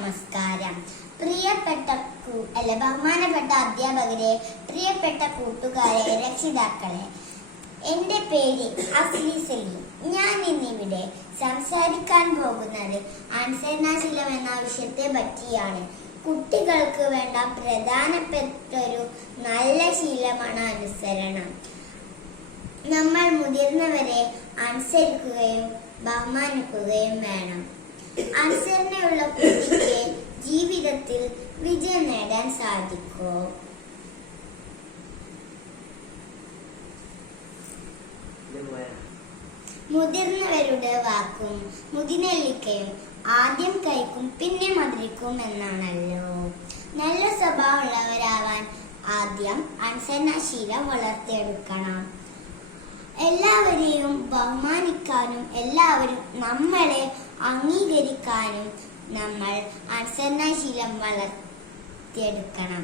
നമസ്കാരം. ബഹുമാനപ്പെട്ട അധ്യാപകരെ, പ്രിയപ്പെട്ട കൂട്ടുകാരെ, രക്ഷിതാക്കളെ, എന്റെ പേര് അസ്ലി സലീം. ഞാൻ ഇന്നിവിടെ സംസാരിക്കാൻ പോകുന്നത് അനുസരണാശീലം എന്ന വിഷയത്തെ പറ്റിയാണ്. കുട്ടികൾക്ക് വേണ്ട പ്രധാനപ്പെട്ടൊരു നല്ല ശീലമാണ് അനുസരണം. നമ്മൾ മുതിർന്നവരെ അനുസരിക്കുകയും ബഹുമാനിക്കുകയും വേണം. അനുസരണയുള്ള കുട്ടിക്ക് ജീവിതത്തിൽ വിജയം നേടാൻ സാധിക്കൂ. മുതിർന്നവരുടെ വാക്കും മുതിനെല്ലിക്കയും ആദ്യം കഴിക്കും പിന്നെ മധുരിക്കും എന്നാണല്ലോ. നല്ല സ്വഭാവമുള്ളവരാവാൻ ആദ്യം അനുസരണശീലം വളർത്തിയെടുക്കണം. എല്ലാവരെയും ബഹുമാനിക്കാനും എല്ലാവരും നമ്മളെ അംഗീകരിക്കാനും നമ്മൾ അനുസരണശീലം വളർത്തിയെടുക്കണം.